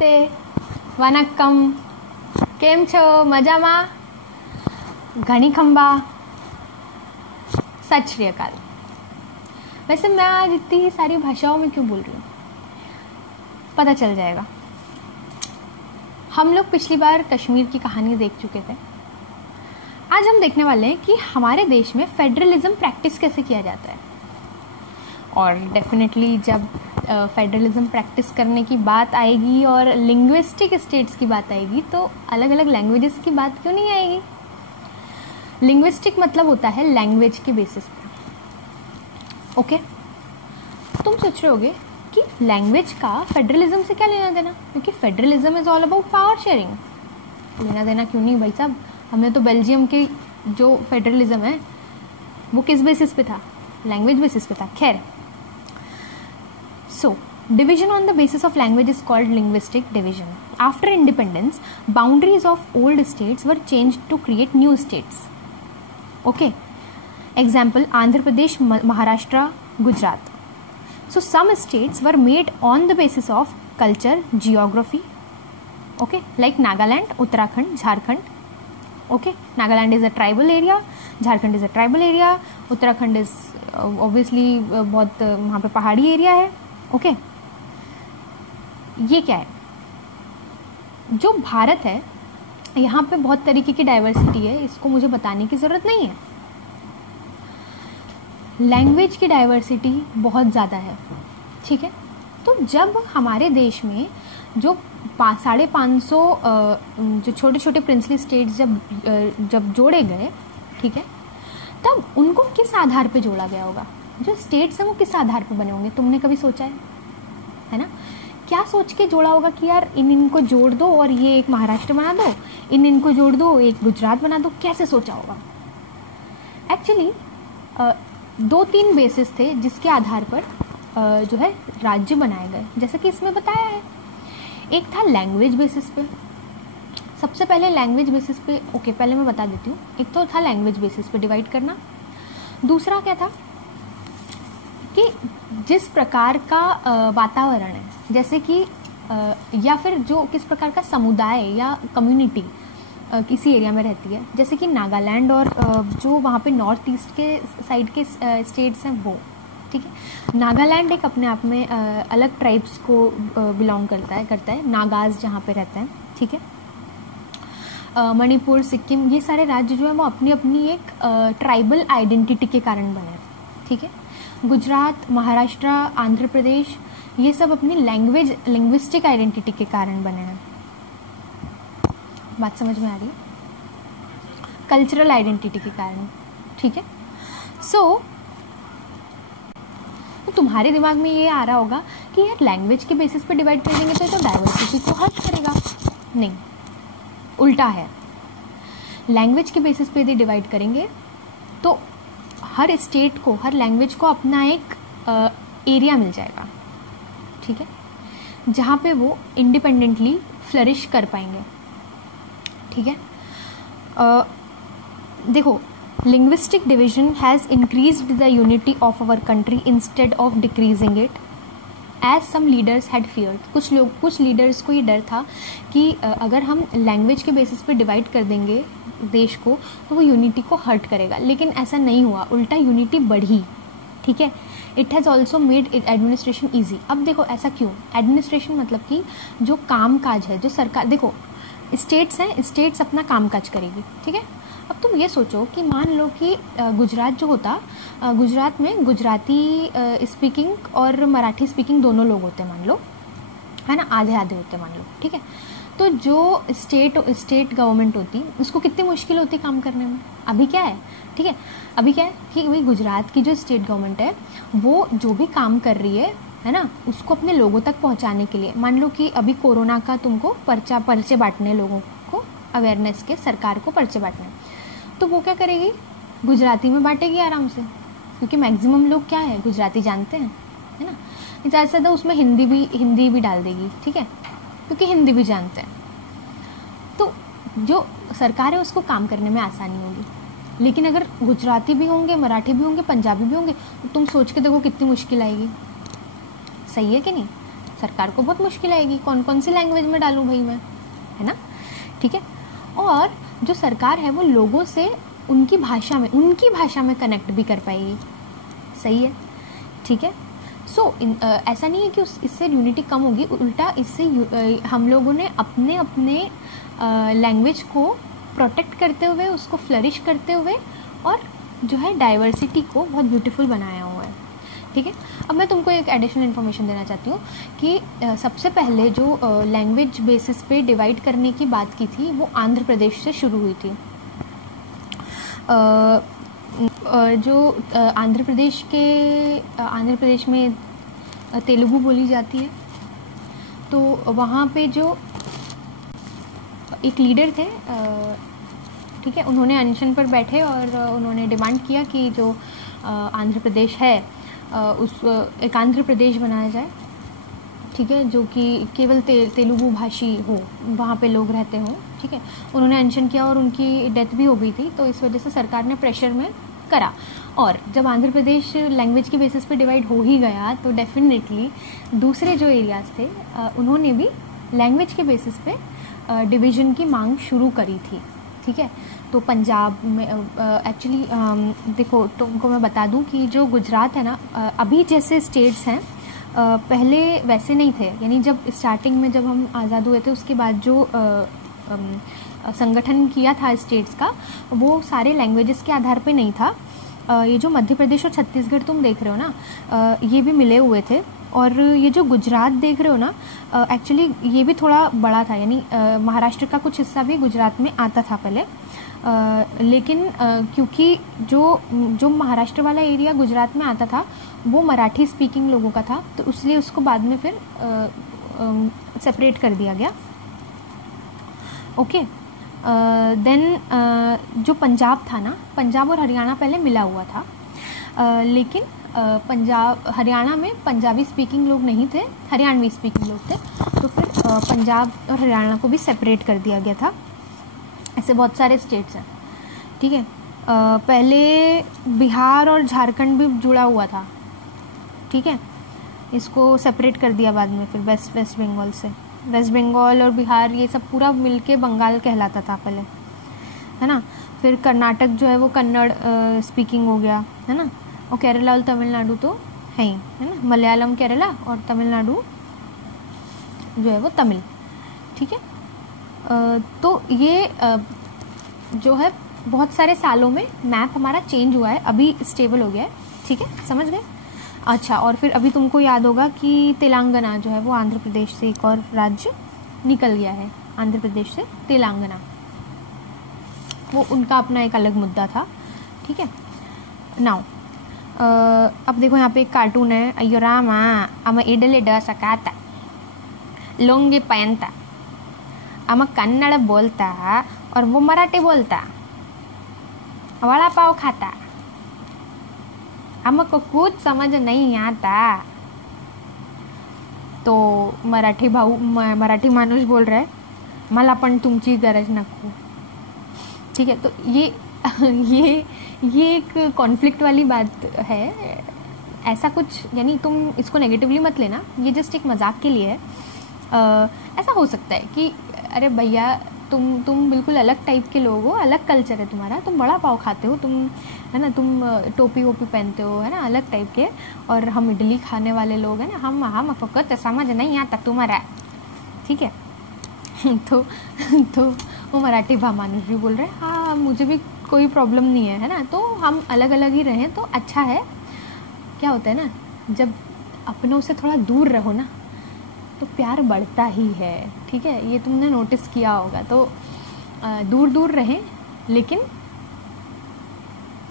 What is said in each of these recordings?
નમસ્તે, વનક્કમ, કેમ છો? મજામાં? ઘણી ખંબા, सत श्री अकाल। वैसे मैं आज इतनी ही सारी भाषाओं में क्यों बोल रही हूँ पता चल जाएगा। हम लोग पिछली बार कश्मीर की कहानी देख चुके थे। आज हम देखने वाले हैं कि हमारे देश में फेडरलिज्म प्रैक्टिस कैसे किया जाता है। और डेफिनेटली जब फेडरलिज्म प्रैक्टिस करने की बात आएगी और लिंग्विस्टिक स्टेट्स की बात आएगी तो अलग अलग लैंग्वेजेस की बात क्यों नहीं आएगी। लिंग्विस्टिक मतलब होता है लैंग्वेज के बेसिस पे। ओके, तुम सोच रहे होगे कि लैंग्वेज का फेडरलिज्म से क्या लेना देना, क्योंकि federalism is all about power sharing. लेना देना क्यों नहीं भाई साहब, हमने तो बेल्जियम के जो फेडरलिज्म है वो किस बेसिस पे था, लैंग्वेज बेसिस पे था। खैर, सो division on the basis of language is called linguistic division. After independence, boundaries of old states were changed to create new states. Okay, example Andhra Pradesh, Maharashtra, Gujarat. So some states were made on the basis of culture, geography. Okay, like Nagaland, Uttarakhand, Jharkhand. Okay, Nagaland is a tribal area, Jharkhand is a tribal area, Uttarakhand is obviously बहुत वहाँ पे पहाड़ी area है। Okay, ये क्या है, जो भारत है यहाँ पे बहुत तरीके की डाइवर्सिटी है, इसको मुझे बताने की ज़रूरत नहीं है। लैंग्वेज की डाइवर्सिटी बहुत ज़्यादा है, ठीक है। तो जब हमारे देश में जो 550 जो छोटे छोटे प्रिंसली स्टेट्स जब जोड़े गए, ठीक है, तब उनको किस आधार पे जोड़ा गया होगा, जो स्टेट्स हैं वो किस आधार पे बने होंगे, तुमने कभी सोचा है ना? क्या सोच के जोड़ा होगा कि यार इनको जोड़ दो और ये एक महाराष्ट्र बना दो, इनको जोड़ दो एक गुजरात बना दो, कैसे सोचा होगा? एक्चुअली 2-3 बेसिस थे जिसके आधार पर जो है राज्य बनाए गए, जैसे कि इसमें बताया है। एक था लैंग्वेज बेसिस पे, सबसे पहले लैंग्वेज बेसिस पे, ओके पहले मैं बता देती हूँ। एक तो था लैंग्वेज बेसिस पे डिवाइड करना, दूसरा क्या था कि जिस प्रकार का वातावरण है, जैसे कि या फिर जो किस प्रकार का समुदाय या कम्युनिटी किसी एरिया में रहती है, जैसे कि नागालैंड और जो वहाँ पे नॉर्थ ईस्ट के साइड के स्टेट्स हैं वो, ठीक है। नागालैंड एक अपने आप में अलग ट्राइब्स को बिलोंग करता है, नागाज जहाँ पे रहते हैं, ठीक है। मणिपुर, सिक्किम, ये सारे राज्य जो है वो अपनी अपनी एक ट्राइबल आइडेंटिटी के कारण बने, ठीक है। गुजरात, महाराष्ट्र, आंध्र प्रदेश, ये सब अपनी लिंग्विस्टिक आइडेंटिटी के कारण बने हैं। बात समझ में आ रही है? कल्चरल आइडेंटिटी के कारण, ठीक है। सो तो तुम्हारे दिमाग में ये आ रहा होगा कि यार लैंग्वेज के बेसिस पे डिवाइड कर देंगे तो डाइवर्सिटी को हर्ट करेगा। नहीं, उल्टा है। लैंग्वेज के बेसिस पे यदि डिवाइड करेंगे तो हर स्टेट को, हर लैंग्वेज को अपना एक एरिया मिल जाएगा, ठीक है, जहाँ पे वो इंडिपेंडेंटली फ्लरिश कर पाएंगे, ठीक है। देखो, linguistic division has increased the unity of our country instead of decreasing it as some leaders had feared. कुछ लीडर्स को ये डर था कि अगर हम लैंग्वेज के बेसिस पे डिवाइड कर देंगे देश को तो वो यूनिटी को हर्ट करेगा, लेकिन ऐसा नहीं हुआ, उल्टा यूनिटी बढ़ी, ठीक है। It has also made it administration easy. अब देखो ऐसा क्यों, एडमिनिस्ट्रेशन मतलब कि जो काम काज है, जो सरकार, देखो स्टेट्स हैं, स्टेट्स अपना काम काज करेगी, ठीक है। अब तुम ये सोचो कि मान लो कि गुजरात जो होता, गुजरात में गुजराती स्पीकिंग और मराठी स्पीकिंग दोनों लोग होते मान लो, है ना, आधे आधे होते मान लो, ठीक है। तो जो स्टेट गवर्नमेंट होती उसको कितनी मुश्किल होती काम करने में। अभी क्या है, ठीक है, अभी क्या है कि भाई गुजरात की जो स्टेट गवर्नमेंट है वो जो भी काम कर रही है ना, उसको अपने लोगों तक पहुंचाने के लिए, मान लो कि अभी कोरोना का तुमको पर्चे बांटने, लोगों को अवेयरनेस के, सरकार को पर्चे बांटने, तो वो क्या करेगी, गुजराती में बांटेगी आराम से, क्योंकि मैक्सिमम लोग क्या है, गुजराती जानते हैं, है ना। ज़्यादा से ज़्यादा उसमें हिंदी भी डाल देगी, ठीक है, क्योंकि हिंदी भी जानते हैं। तो जो सरकार है उसको काम करने में आसानी होगी। लेकिन अगर गुजराती भी होंगे, मराठी भी होंगे, पंजाबी भी होंगे, तो तुम सोच के देखो कितनी मुश्किल आएगी। सही है कि नहीं? सरकार को बहुत मुश्किल आएगी, कौन कौन सी लैंग्वेज में डालूं भाई मैं, है ना, ठीक है। और जो सरकार है वो लोगों से उनकी भाषा में कनेक्ट भी कर पाएगी, सही है, ठीक है। ऐसा नहीं है कि इससे यूनिटी कम होगी, उल्टा इससे हम लोगों ने अपने अपने लैंग्वेज को प्रोटेक्ट करते हुए, उसको फ्लरिश करते हुए और जो है डाइवर्सिटी को बहुत ब्यूटीफुल बनाया हुआ है, ठीक है। अब मैं तुमको एक एडिशनल इन्फॉर्मेशन देना चाहती हूँ कि सबसे पहले जो लैंग्वेज बेसिस पे डिवाइड करने की बात की थी वो आंध्र प्रदेश से शुरू हुई थी। आंध्र प्रदेश में तेलुगु बोली जाती है, तो वहाँ पे जो एक लीडर थे, ठीक है, उन्होंने अनशन पर बैठे और उन्होंने डिमांड किया कि जो आंध्र प्रदेश है एक आंध्र प्रदेश बनाया जाए, ठीक है, जो कि केवल तेलुगु भाषी हो, वहाँ पे लोग रहते हों, ठीक है। उन्होंने अनशन किया और उनकी डेथ भी हो गई थी, तो इस वजह से सरकार ने प्रेशर में करा। और जब आंध्र प्रदेश लैंग्वेज के बेसिस पे डिवाइड हो ही गया तो डेफिनेटली दूसरे जो एरियाज थे उन्होंने भी लैंग्वेज के बेसिस पे डिवीज़न की मांग शुरू करी थी, ठीक है। तो पंजाब में एक्चुअली देखो तुमको मैं बता दूं कि जो गुजरात है ना, अभी जैसे स्टेट्स हैं पहले वैसे नहीं थे, यानी जब स्टार्टिंग में जब हम आज़ाद हुए थे उसके बाद जो संगठन किया था स्टेट्स का, वो सारे लैंग्वेजेस के आधार पे नहीं था। ये जो मध्य प्रदेश और छत्तीसगढ़ तुम देख रहे हो ना, ये भी मिले हुए थे, और ये जो गुजरात देख रहे हो ना, एक्चुअली ये भी थोड़ा बड़ा था, यानी महाराष्ट्र का कुछ हिस्सा भी गुजरात में आता था पहले, लेकिन क्योंकि जो महाराष्ट्र वाला एरिया गुजरात में आता था वो मराठी स्पीकिंग लोगों का था, तो इसलिए उसको बाद में फिर सेपरेट कर दिया गया, ओके। देन जो पंजाब था ना, पंजाब और हरियाणा पहले मिला हुआ था, लेकिन हरियाणा में पंजाबी स्पीकिंग लोग नहीं थे, हरियाणवी स्पीकिंग लोग थे, तो फिर पंजाब और हरियाणा को भी सेपरेट कर दिया गया था। ऐसे बहुत सारे स्टेट्स हैं, ठीक है। पहले बिहार और झारखंड भी जुड़ा हुआ था, ठीक है, इसको सेपरेट कर दिया बाद में फिर वेस्ट बंगाल से। वेस्ट बंगाल और बिहार ये सब पूरा मिलके बंगाल कहलाता था पहले, है ना। फिर कर्नाटक जो है वो कन्नड़ स्पीकिंग हो गया, है ना, और केरला और तमिलनाडु तो है ही, है ना, मलयालम केरला और तमिलनाडु जो है वो तमिल, ठीक है। तो ये जो है बहुत सारे सालों में मैप हमारा चेंज हुआ है, अभी स्टेबल हो गया है, ठीक है, समझ गए। अच्छा, और फिर अभी तुमको याद होगा कि तेलंगाना जो है वो आंध्र प्रदेश से एक और राज्य निकल गया है, आंध्र प्रदेश से तेलंगाना, वो उनका अपना एक अलग मुद्दा था, ठीक है। नाउ अब देखो यहाँ पे एक कार्टून है, अयो रामा अम इडली डोसा खाता, लुंगी पहनता, अम कन्नड़ बोलता और वो मराठी बोलता, वड़ा पाव खाता, हमको कुछ समझ नहीं आता। तो मराठी माणूस बोल रहा है, मला पण तुमची गरज नको, ठीक है। तो ये एक कॉन्फ्लिक्ट वाली बात है, ऐसा कुछ, यानी तुम इसको नेगेटिवली मत लेना, ये जस्ट एक मजाक के लिए है। ऐसा हो सकता है कि अरे भैया तुम बिल्कुल अलग टाइप के लोग हो, अलग कल्चर है तुम्हारा, तुम बड़ा पाव खाते हो, तुम, है ना, तुम टोपी वोपी पहनते हो, है ना, अलग टाइप के, और हम इडली खाने वाले लोग हैं ना, हम फकत समझ नहीं आता तुम्हारा, ठीक है। तो वो मराठी मानुष भी बोल रहे हैं, हाँ मुझे भी कोई प्रॉब्लम नहीं है ना, तो हम अलग अलग ही रहें तो अच्छा है। क्या होता है ना, जब अपनों से थोड़ा दूर रहो ना तो प्यार बढ़ता ही है, ठीक है, ये तुमने नोटिस किया होगा। तो दूर दूर रहें लेकिन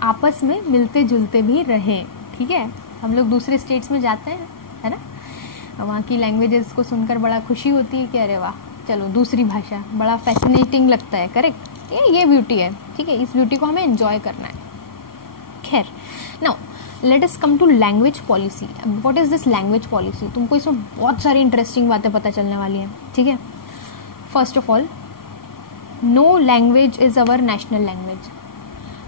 आपस में मिलते जुलते भी रहें, ठीक है। हम लोग दूसरे स्टेट्स में जाते हैं, है ना, वहाँ की लैंग्वेजेस को सुनकर बड़ा खुशी होती है कि अरे वाह, चलो दूसरी भाषा, बड़ा फैसिनेटिंग लगता है, करेक्ट, ये ब्यूटी है, ठीक है, इस ब्यूटी को हमें एंजॉय करना है। खैर, now let us come to language policy. What is this language policy? तुमको इसमें बहुत सारी इंटरेस्टिंग बातें पता चलने वाली हैं, ठीक है। First of all, no language is our national language.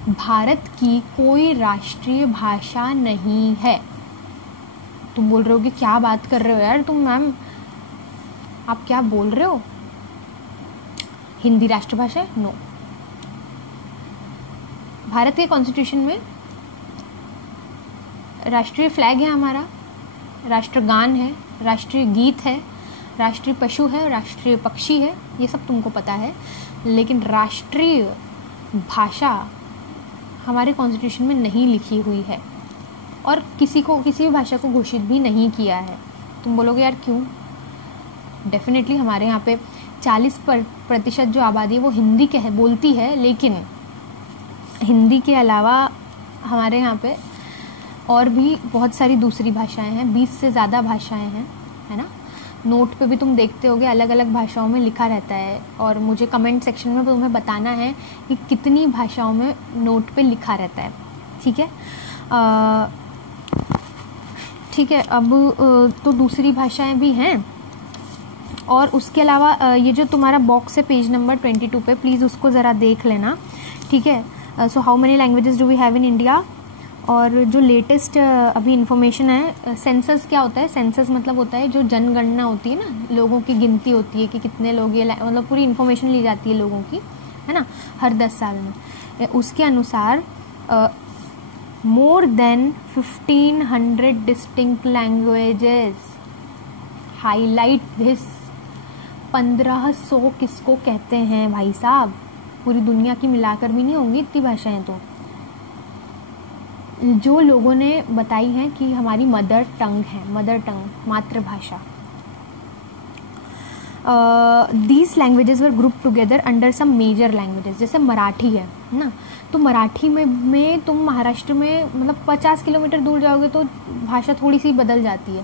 भारत की कोई राष्ट्रीय भाषा नहीं है। तुम बोल रहे हो कि क्या बात कर रहे हो यार तुम मैम, आप क्या बोल रहे हो? हिंदी राष्ट्रभाषा है? नो। भारत के कॉन्स्टिट्यूशन में राष्ट्रीय फ्लैग है हमारा, राष्ट्रगान है, राष्ट्रीय गीत है, राष्ट्रीय पशु है, राष्ट्रीय पक्षी है, ये सब तुमको पता है। लेकिन राष्ट्रीय भाषा हमारे कॉन्स्टिट्यूशन में नहीं लिखी हुई है और किसी भी भाषा को घोषित भी नहीं किया है। तुम बोलोगे यार क्यों? डेफिनेटली हमारे यहाँ पे 40% जो आबादी है वो हिंदी बोलती है, लेकिन हिंदी के अलावा हमारे यहाँ पे और भी बहुत सारी दूसरी भाषाएं हैं, 20 से ज़्यादा भाषाएं हैं, है ना। नोट पे भी तुम देखते होगे अलग अलग भाषाओं में लिखा रहता है, और मुझे कमेंट सेक्शन में तुम्हें बताना है कि कितनी भाषाओं में नोट पे लिखा रहता है, ठीक है। ठीक है, अब तो दूसरी भाषाएं भी हैं, और उसके अलावा ये जो तुम्हारा बॉक्स है पेज नंबर 22 पे, प्लीज़ उसको ज़रा देख लेना, ठीक है। So how many languages do we have in India, और जो लेटेस्ट अभी इन्फॉर्मेशन है, सेंसस क्या होता है? सेंसस मतलब होता है जो जनगणना होती है ना, लोगों की गिनती होती है कि कितने लोग, ये मतलब पूरी इन्फॉर्मेशन ली जाती है लोगों की, है ना, हर 10 साल में। उसके अनुसार more than 1500 distinct languages, highlight this. 1500 किसको कहते हैं भाई साहब? पूरी दुनिया की मिलाकर भी नहीं होंगी इतनी भाषाएं। तो जो लोगों ने बताई हैं कि हमारी मदर टंग है, मदर टंग मातृभाषा, these languages were group together under some major languages. जैसे मराठी है ना, तो मराठी में तुम महाराष्ट्र में मतलब 50 किलोमीटर दूर जाओगे तो भाषा थोड़ी सी बदल जाती है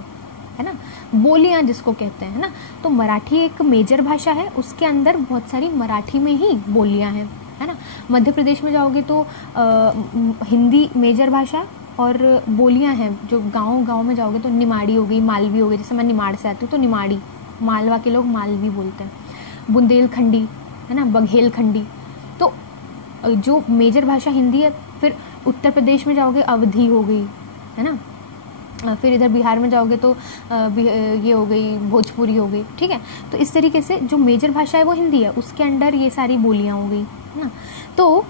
ना, बोलियां जिसको कहते हैं ना। तो मराठी एक मेजर भाषा है, उसके अंदर बहुत सारी मराठी में ही बोलियां हैं, है ना। मध्य प्रदेश में जाओगे तो हिंदी मेजर भाषा और बोलियां हैं। जो गांव में जाओगे तो निमाड़ी हो गई, मालवी हो गई। जैसे मैं निमाड़ से आती हूँ तो निमाड़ी, मालवा के लोग मालवी बोलते हैं। बुंदेलखंडी है ना, बघेलखंडी। तो जो मेजर भाषा हिंदी है। फिर उत्तर प्रदेश में जाओगे अवधी हो गई, है ना। फिर इधर बिहार में जाओगे तो ये हो गई भोजपुरी हो गई, ठीक है। तो इस तरीके से जो मेजर भाषा है वो हिंदी है, उसके अंडर ये सारी बोलियां हो गई, है ना। तो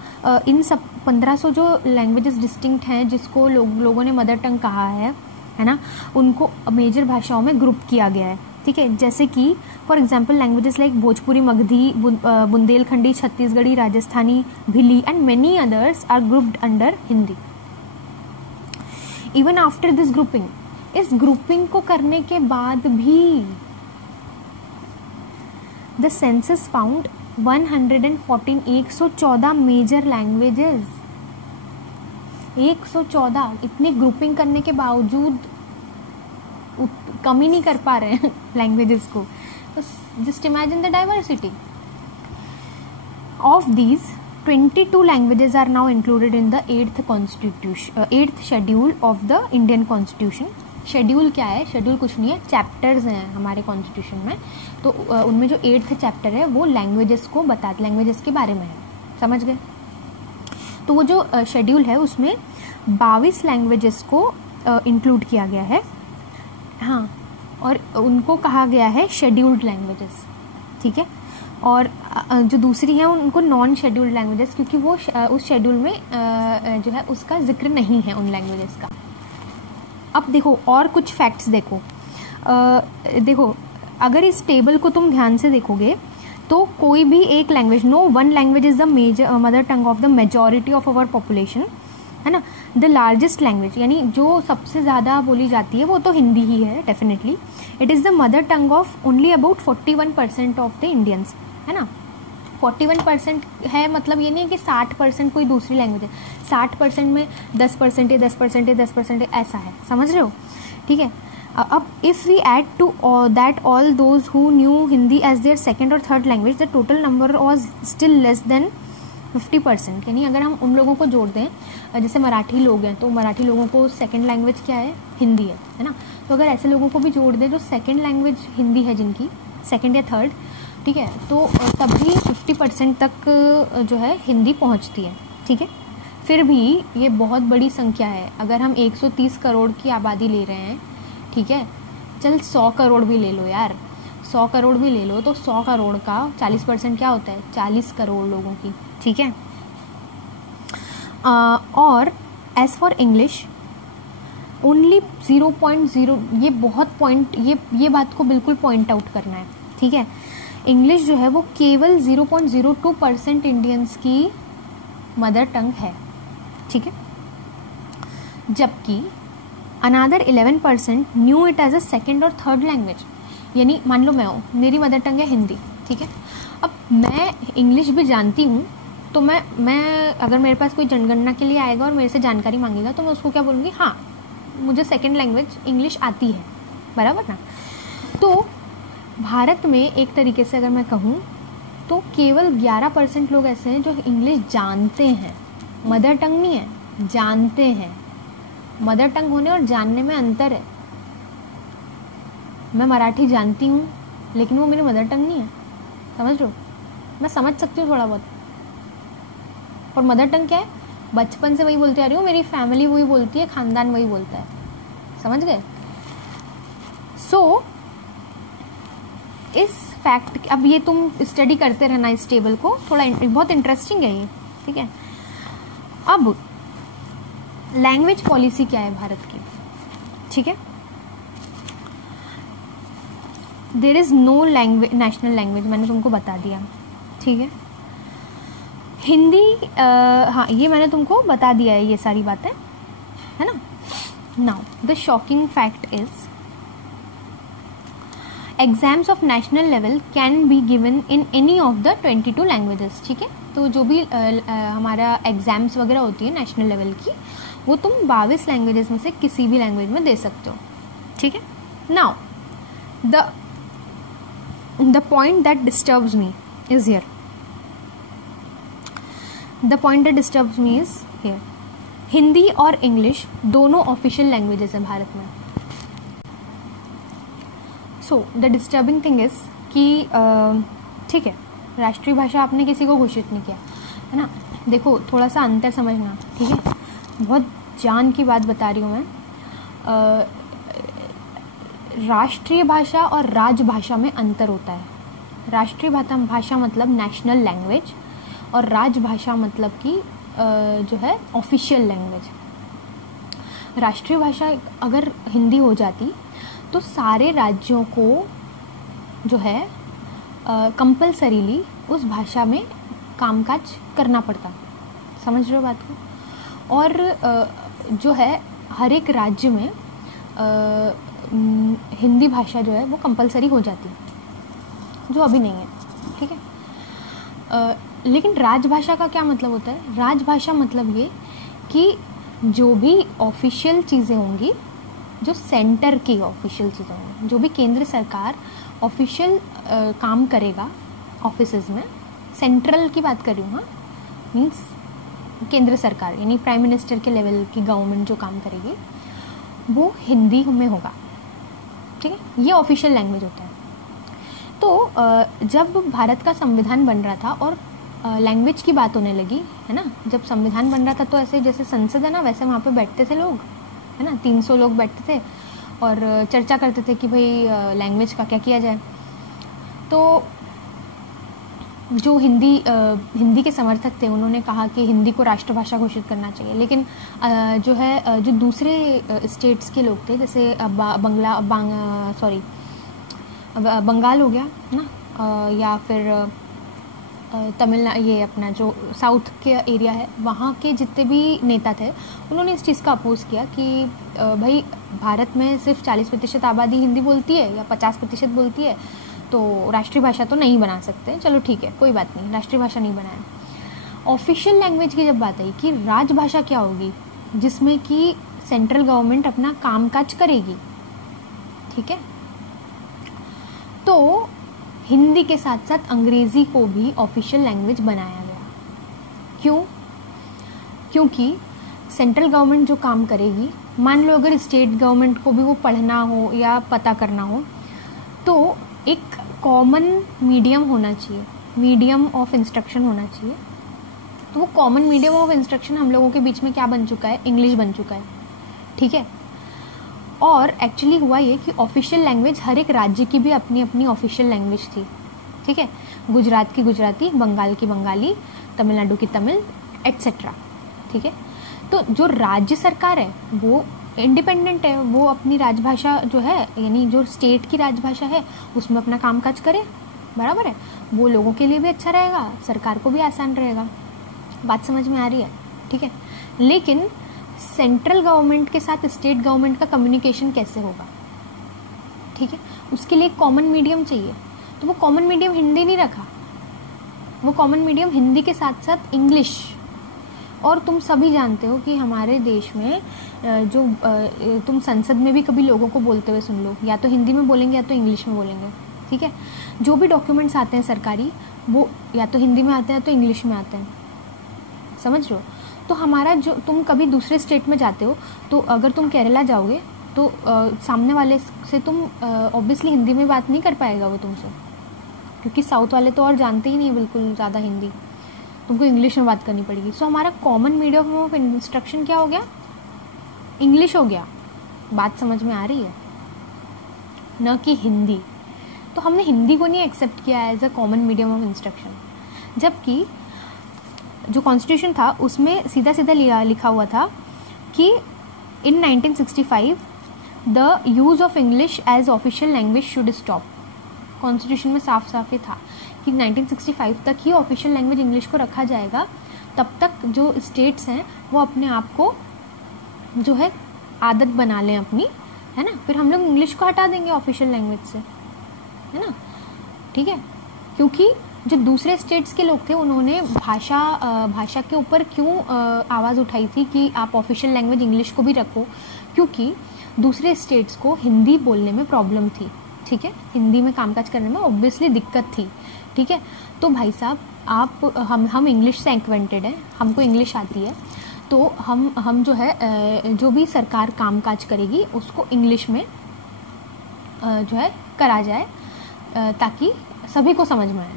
इन सब 1500 जो लैंग्वेजेस डिस्टिंक्ट हैं, जिसको लोगों ने मदर टंग कहा है ना, उनको मेजर भाषाओं में ग्रुप किया गया है, ठीक है। जैसे कि for example languages like Bhojpuri, Magadhi, Bundelkhandi, Chhattisgarhi, Rajasthani, Bhili and many others are grouped under Hindi. Even after this grouping, इस ग्रुपिंग को करने के बाद भी the census found 114 major languages. 114, इतनी ग्रुपिंग करने के बावजूद कम ही नहीं कर पा रहे हैं लैंग्वेजेस को। तो just imagine the diversity of these. 22 languages are now included in the 8th schedule of the Indian Constitution। Schedule क्या है? शेड्यूल कुछ नहीं है, चैप्टर्स हैं हमारे कॉन्स्टिट्यूशन में। तो उनमें जो 8th चैप्टर है वो लैंग्वेजेस को लैंग्वेजेस के बारे में है, समझ गए। तो वो जो शेड्यूल है उसमें 22 लैंग्वेजेस को इंक्लूड किया गया है, हाँ, और उनको कहा गया है शेड्यूल्ड लैंग्वेजेस, ठीक है। और जो दूसरी हैं उनको नॉन शेड्यूल्ड लैंग्वेजेस, क्योंकि वो उस शेड्यूल में जो है उसका जिक्र नहीं है उन लैंग्वेजेस का। अब देखो और कुछ फैक्ट्स देखो। देखो अगर इस टेबल को तुम ध्यान से देखोगे तो कोई भी एक language, no one language is the major mother tongue of the majority of our population, है ना। द लार्जेस्ट लैंग्वेज, यानी जो सबसे ज़्यादा बोली जाती है वो तो हिंदी ही है definitely. It is the mother tongue of only about 41% of the Indians, है ना। 41% है, मतलब ये नहीं है कि 60% कोई दूसरी लैंग्वेज है। 60% में 10% है, 10% है, 10% है, ऐसा है, समझ रहे हो, ठीक है। अब if we add to that all those who knew Hindi as their second और third language, the total number was still less than 50%। यानी अगर हम उन लोगों को जोड़ दें, जैसे मराठी लोग हैं तो मराठी लोगों को सेकंड लैंग्वेज क्या है? हिंदी है ना। तो अगर ऐसे लोगों को भी जोड़ दें जो सेकंड लैंग्वेज हिंदी है, जिनकी सेकंड या थर्ड, ठीक है, तो तब भी 50% तक जो है हिंदी पहुंचती है, ठीक है। फिर भी ये बहुत बड़ी संख्या है। अगर हम 130 करोड़ की आबादी ले रहे हैं, ठीक है, चल 100 करोड़ भी ले लो यार, 100 करोड़ भी ले लो तो 100 करोड़ का 40% क्या होता है, 40 करोड़ लोगों की, ठीक है। और एज फॉर इंग्लिश ओनली 0.0, ये बहुत पॉइंट, ये बात को बिल्कुल पॉइंट आउट करना है, ठीक है। इंग्लिश जो है वो केवल 0.02% इंडियंस की मदर टंग है, ठीक है, जबकि another 11% knew it as a second और थर्ड लैंग्वेज। यानी मान लो मैं हूँ, मेरी मदर टंग है हिंदी, ठीक है, अब मैं इंग्लिश भी जानती हूँ, तो मैं अगर मेरे पास कोई जनगणना के लिए आएगा और मेरे से जानकारी मांगेगा तो मैं उसको क्या बोलूँगी, हाँ मुझे सेकेंड लैंग्वेज इंग्लिश आती है, बराबर ना। तो भारत में एक तरीके से अगर मैं कहूँ तो केवल 11% लोग ऐसे हैं जो इंग्लिश जानते हैं, मदर टंग नहीं है, जानते हैं। मदर टंग होने और जानने में अंतर है। मैं मराठी जानती हूँ लेकिन वो मेरी मदर टंग नहीं है, समझ लो, मैं समझ सकती हूँ थोड़ा बहुत। और मदर टंग क्या है, बचपन से वही बोलती आ रही हूँ, मेरी फैमिली वही बोलती है, खानदान वही बोलता है, समझ गए। सो इस फैक्ट, अब ये तुम स्टडी करते रहना इस टेबल को, थोड़ा बहुत इंटरेस्टिंग है ये, ठीक है। अब लैंग्वेज पॉलिसी क्या है भारत की, ठीक है। There is no language, national language, मैंने तुमको बता दिया, ठीक है। हिंदी, हाँ ये मैंने तुमको बता दिया है, ये सारी बातें, है ना। Now the shocking fact is exams of national level can be given in any of the 22 languages, ठीक है। तो जो भी हमारा एग्जाम्स वगैरह होती है नेशनल लेवल की, वो तुम 22 लैंग्वेजेस में से किसी भी लैंग्वेज में दे सकते हो, ठीक है। Now the point that disturbs me is here, the point that disturbs me is here, Hindi और इंग्लिश दोनों ऑफिशियल लैंग्वेजेस हैं भारत में। So the disturbing thing is कि ठीक है, राष्ट्रीय भाषा आपने किसी को घोषित नहीं किया, है ना। देखो थोड़ा सा अंतर समझना, ठीक है, बहुत जान की बात बता रही हूँ मैं। राष्ट्रीय भाषा और राजभाषा में अंतर होता है। राष्ट्रीय भाषा मतलब नेशनल लैंग्वेज, और राजभाषा मतलब कि जो है ऑफिशियल लैंग्वेज। राष्ट्रीय भाषा अगर हिंदी हो जाती तो सारे राज्यों को जो है कंपल्सरीली उस भाषा में कामकाज करना पड़ता, समझ रहे हो बात को। और जो है हर एक राज्य में हिंदी भाषा जो है वो कंपल्सरी हो जाती, जो अभी नहीं है, ठीक है। लेकिन राजभाषा का क्या मतलब होता है? राजभाषा मतलब ये कि जो भी ऑफिशियल चीज़ें होंगी, जो सेंटर की ऑफिशियल चीज़ें होंगी, जो भी केंद्र सरकार ऑफिशियल काम करेगा ऑफिसेज में, सेंट्रल की बात कर रही हूँ, हाँ, मीन्स केंद्र सरकार यानी प्राइम मिनिस्टर के लेवल की गवर्नमेंट जो काम करेगी वो हिंदी में होगा, ठीक है। ये ऑफिशियल लैंग्वेज होता है। तो जब भारत का संविधान बन रहा था और लैंग्वेज की बात होने लगी, है ना, जब संविधान बन रहा था तो ऐसे जैसे संसद है ना, वैसे वहाँ पे बैठते थे लोग, है ना, 300 लोग बैठते थे और चर्चा करते थे कि भाई लैंग्वेज का क्या किया जाए। तो जो हिंदी के समर्थक थे उन्होंने कहा कि हिंदी को राष्ट्रभाषा घोषित करना चाहिए, लेकिन जो है जो दूसरे स्टेट्स के लोग थे, जैसे बंगाल हो गया ना, या फिर तमिलनाडु, ये अपना जो साउथ के एरिया है, वहाँ के जितने भी नेता थे उन्होंने इस चीज़ का अपोज किया कि भाई भारत में सिर्फ 40% आबादी हिंदी बोलती है या 50% बोलती है, तो राष्ट्रीय भाषा तो नहीं बना सकते। चलो ठीक है, कोई बात नहीं, राष्ट्रीय भाषा नहीं बनाया। ऑफिशियल लैंग्वेज की जब बात आई कि राजभाषा क्या होगी, जिसमें कि सेंट्रल गवर्नमेंट अपना कामकाज करेगी, ठीक है, तो हिंदी के साथ साथ अंग्रेजी को भी ऑफिशियल लैंग्वेज बनाया गया। क्यों? क्योंकि सेंट्रल गवर्नमेंट जो काम करेगी, मान लो अगर स्टेट गवर्नमेंट को भी वो पढ़ना हो या पता करना हो, तो एक कॉमन मीडियम होना चाहिए, मीडियम ऑफ इंस्ट्रक्शन होना चाहिए। तो वो कॉमन मीडियम ऑफ इंस्ट्रक्शन हम लोगों के बीच में क्या बन चुका है? इंग्लिश बन चुका है, ठीक है। और एक्चुअली हुआ ये कि ऑफिशियल लैंग्वेज हर एक राज्य की भी अपनी अपनी ऑफिशियल लैंग्वेज थी, ठीक है। गुजरात की गुजराती, बंगाल की बंगाली, तमिलनाडु की तमिल, एट्सेट्रा, ठीक है। तो जो राज्य सरकार है वो इंडिपेंडेंट है, वो अपनी राजभाषा जो है, यानी जो स्टेट की राजभाषा है उसमें अपना कामकाज करे, बराबर है। वो लोगों के लिए भी अच्छा रहेगा, सरकार को भी आसान रहेगा। बात समझ में आ रही है, ठीक है। लेकिन सेंट्रल गवर्नमेंट के साथ स्टेट गवर्नमेंट का कम्युनिकेशन कैसे होगा, ठीक है। उसके लिए कॉमन मीडियम चाहिए, तो वो कॉमन मीडियम हिंदी नहीं रखा, वो कॉमन मीडियम हिंदी के साथ साथ इंग्लिश। और तुम सभी जानते हो कि हमारे देश में जो तुम संसद में भी कभी लोगों को बोलते हुए सुन लो, या तो हिंदी में बोलेंगे या तो इंग्लिश में बोलेंगे, ठीक है। जो भी डॉक्यूमेंट्स आते हैं सरकारी, वो या तो हिंदी में आते हैं या तो इंग्लिश में आते हैं, समझ रहे हो। तो हमारा जो, तुम कभी दूसरे स्टेट में जाते हो, तो अगर तुम केरला जाओगे तो सामने वाले से तुम ऑब्वियसली हिंदी में बात नहीं कर पाएगा वो तुमसे, क्योंकि साउथ वाले तो और जानते ही नहीं बिल्कुल ज़्यादा हिंदी, तुमको इंग्लिश में बात करनी पड़ेगी। सो हमारा कॉमन मीडियम ऑफ इंस्ट्रक्शन क्या हो गया, इंग्लिश हो गया। बात समझ में आ रही है, न कि हिंदी। तो हमने हिंदी को नहीं एक्सेप्ट किया as a common medium of instruction, जबकि जो कॉन्स्टिट्यूशन था उसमें सीधा सीधा लिखा हुआ था कि in 1965 the use of English as official language should stop. Constitution में साफ साफ ये था कि 1965 तक ही ऑफिशियल लैंग्वेज इंग्लिश को रखा जाएगा, तब तक जो स्टेट्स हैं वो अपने आप को जो है आदत बना लें अपनी, है ना। फिर हम लोग इंग्लिश को हटा देंगे ऑफिशियल लैंग्वेज से, है ना, ठीक है। क्योंकि जो दूसरे स्टेट्स के लोग थे उन्होंने भाषा के ऊपर क्यों आवाज़ उठाई थी कि आप ऑफिशियल लैंग्वेज इंग्लिश को भी रखो, क्योंकि दूसरे स्टेट्स को हिंदी बोलने में प्रॉब्लम थी, ठीक है। हिंदी में कामकाज करने में ऑब्वियसली दिक्कत थी, ठीक है। तो भाई साहब आप हम इंग्लिश से एक्वेंटेड हैं, हमको इंग्लिश आती है, तो हम जो है जो भी सरकार कामकाज करेगी उसको इंग्लिश में जो है करा जाए, ताकि सभी को समझ में आए,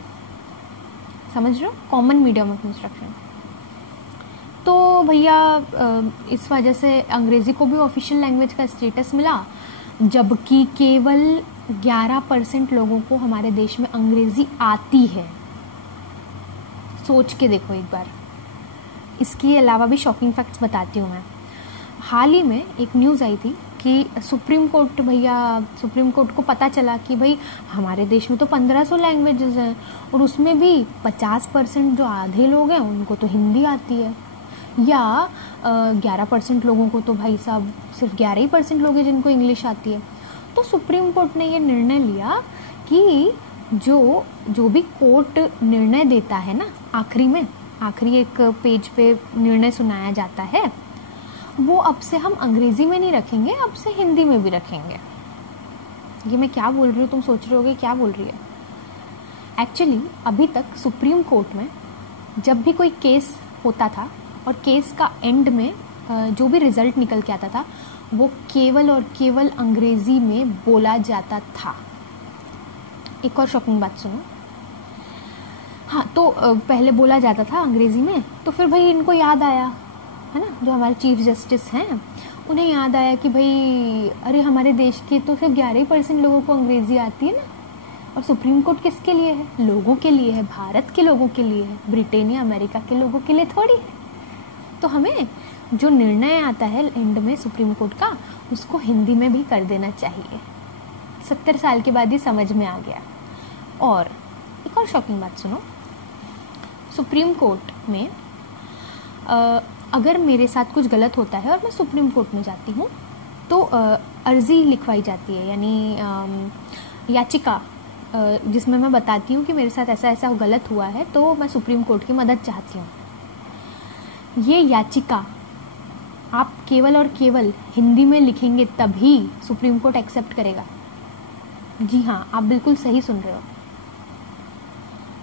समझ रहे हो, कॉमन मीडियम ऑफ इंस्ट्रक्शन। तो भैया इस वजह से अंग्रेजी को भी ऑफिशियल लैंग्वेज का स्टेटस मिला, जबकि केवल 11% लोगों को हमारे देश में अंग्रेजी आती है। सोच के देखो एक बार। इसके अलावा भी शॉकिंग फैक्ट्स बताती हूँ मैं। हाल ही में एक न्यूज़ आई थी कि सुप्रीम कोर्ट को पता चला कि भाई हमारे देश में तो 1500 लैंग्वेजेस हैं और उसमें भी 50% जो आधे लोग हैं उनको तो हिंदी आती है, या 11% लोगों को तो भाई साहब सिर्फ 11% लोग हैं जिनको इंग्लिश आती है। तो सुप्रीम कोर्ट ने ये निर्णय लिया कि जो भी कोर्ट निर्णय देता है ना, आखिरी एक पेज पे निर्णय सुनाया जाता है, वो अब से हम अंग्रेजी में नहीं रखेंगे, अब से हिंदी में भी रखेंगे। ये मैं क्या बोल रही हूँ, तुम सोच रहे होगे क्या बोल रही है। एक्चुअली अभी तक सुप्रीम कोर्ट में जब भी कोई केस होता था और केस का एंड में जो भी रिजल्ट निकल के आता था वो केवल और केवल अंग्रेजी में बोला जाता था। एक और शॉकिंग बात सुनो। हाँ, तो पहले बोला जाता था अंग्रेजी में, तो फिर भाई इनको याद आया, है ना, जो हमारे चीफ जस्टिस हैं उन्हें याद आया कि भाई अरे हमारे देश के तो सिर्फ 11% लोगों को अंग्रेजी आती है ना, और सुप्रीम कोर्ट किसके लिए है, लोगों के लिए है, भारत के लोगों के लिए है, ब्रिटेन या अमेरिका के लोगों के लिए थोड़ी है। तो हमें जो निर्णय आता है एंड में सुप्रीम कोर्ट का, उसको हिंदी में भी कर देना चाहिए। 70 साल के बाद ये समझ में आ गया। और एक और शॉकिंग बात सुनो। सुप्रीम कोर्ट में अगर मेरे साथ कुछ गलत होता है और मैं सुप्रीम कोर्ट में जाती हूँ तो अर्जी लिखवाई जाती है, यानी याचिका, जिसमें मैं बताती हूँ कि मेरे साथ ऐसा ऐसा गलत हुआ है, तो मैं सुप्रीम कोर्ट की मदद चाहती हूँ। ये याचिका आप केवल और केवल हिंदी में लिखेंगे तभी सुप्रीम कोर्ट एक्सेप्ट करेगा। जी हाँ, आप बिल्कुल सही सुन रहे हो।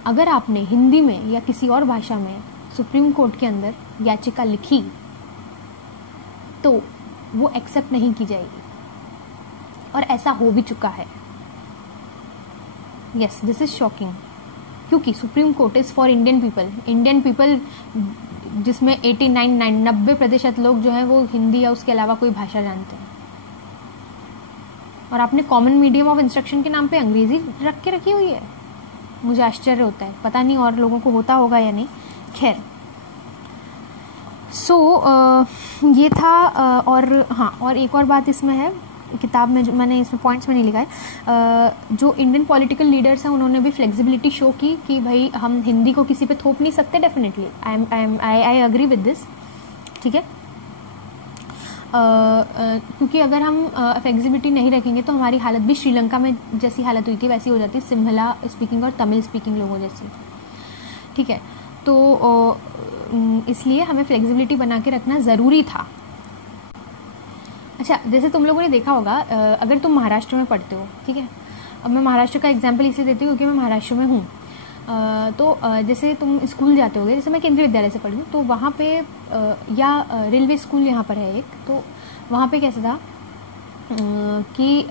अगर आपने हिंदी में या किसी और भाषा में सुप्रीम कोर्ट के अंदर याचिका लिखी तो वो एक्सेप्ट नहीं की जाएगी, और ऐसा हो भी चुका है। यस, दिस इज शॉकिंग, क्योंकि supreme court is for Indian people जिसमें 89-90% लोग जो हैं वो हिंदी या उसके अलावा कोई भाषा जानते हैं। और आपने कॉमन मीडियम ऑफ इंस्ट्रक्शन के नाम पे अंग्रेजी रख के रखी हुई है। मुझे आश्चर्य होता है, पता नहीं और लोगों को होता होगा या नहीं। खैर, ये था। और हाँ, और एक और बात इसमें है, किताब में जो मैंने इसमें पॉइंट्स में नहीं लिखा है, जो इंडियन पॉलिटिकल लीडर्स हैं उन्होंने भी फ्लेक्सिबिलिटी शो की कि भाई हम हिंदी को किसी पे थोप नहीं सकते। Definitely I agree with this, ठीक है। क्योंकि अगर हम फ्लेक्सिबिलिटी नहीं रखेंगे तो हमारी हालत भी श्रीलंका में जैसी हालत हुई थी वैसी हो जाती, सिंहला स्पीकिंग और तमिल स्पीकिंग लोगों जैसी, ठीक है। तो इसलिए हमें फ्लेक्सिबिलिटी बना के रखना ज़रूरी था। अच्छा, जैसे तुम लोगों ने देखा होगा, अगर तुम महाराष्ट्र में पढ़ते हो, ठीक है, अब मैं महाराष्ट्र का एग्जाम्पल इसलिए देती हूँ क्योंकि मैं महाराष्ट्र में हूँ। तो जैसे तुम स्कूल जाते होगे, जैसे मैं केंद्रीय विद्यालय से पढ़ी हूँ, तो वहाँ पे या रेलवे स्कूल यहाँ पर है एक, तो वहाँ पे कैसा था कि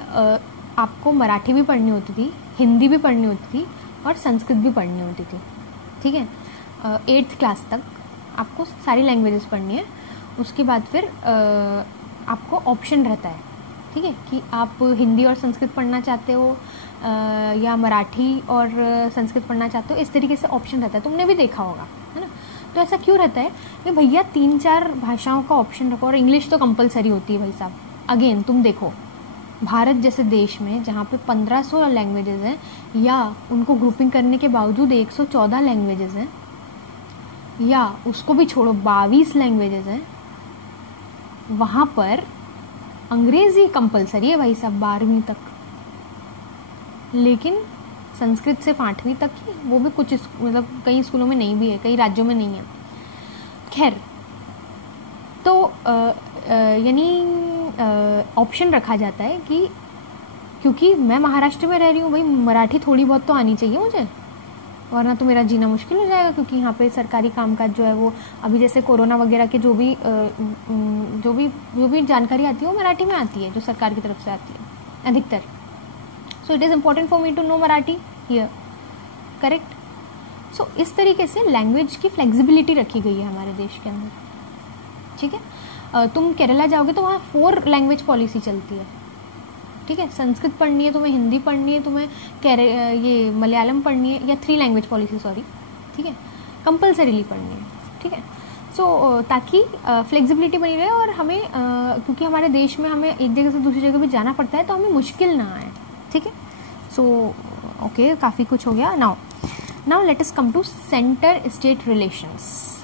आपको मराठी भी पढ़नी होती थी, हिंदी भी पढ़नी होती थी और संस्कृत भी पढ़नी होती थी, ठीक है। 8th क्लास तक आपको सारी लैंग्वेजेस पढ़नी है। उसके बाद फिर आपको ऑप्शन रहता है, ठीक है, कि आप हिंदी और संस्कृत पढ़ना चाहते हो या मराठी और संस्कृत पढ़ना चाहते हो, इस तरीके से ऑप्शन रहता है। तुमने भी देखा होगा, है ना। तो ऐसा क्यों रहता है कि भैया 3-4 भाषाओं का ऑप्शन रखो, और इंग्लिश तो कंपलसरी होती है भाई साहब। अगेन तुम देखो, भारत जैसे देश में जहाँ पे 1500 लैंग्वेजेस हैं, या उनको ग्रुपिंग करने के बावजूद 114 लैंग्वेजेस हैं, या उसको भी छोड़ो 22 लैंग्वेजेस हैं, वहाँ पर अंग्रेजी कंपलसरी है भाई साहब 12वीं तक, लेकिन संस्कृत सिर्फ 8वीं तक ही, वो भी कुछ मतलब कई स्कूलों में नहीं भी है, कई राज्यों में नहीं है। खैर, तो यानी ऑप्शन रखा जाता है कि क्योंकि मैं महाराष्ट्र में रह रही हूँ भाई, मराठी थोड़ी बहुत तो आनी चाहिए मुझे, वरना तो मेरा जीना मुश्किल हो जाएगा। क्योंकि यहाँ पे सरकारी कामकाज जो है वो अभी जैसे कोरोना वगैरह के जो भी जानकारी आती है वो मराठी में आती है, जो सरकार की तरफ से आती है अधिकतर। So it is important for me to know Marathi here, correct. So इस तरीके से लैंग्वेज की फ्लेक्सिबिलिटी रखी गई है हमारे देश के अंदर, ठीक है। तुम केरला जाओगे तो वहाँ 4 लैंग्वेज पॉलिसी चलती है, ठीक है। संस्कृत पढ़नी है तुम्हें, हिंदी पढ़नी है तुम्हें, ये मलयालम पढ़नी है, या 3 लैंग्वेज पॉलिसी, सॉरी, ठीक है, कंपलसरीली पढ़नी है, ठीक है। सो ताकि फ्लेक्सिबिलिटी बनी रहे और हमें क्योंकि हमारे देश में हमें एक जगह से दूसरी जगह भी जाना पड़ता है, तो हमें मुश्किल ना आए, ठीक है। सो ओके, काफ़ी कुछ हो गया। Now let us come to centre state relations.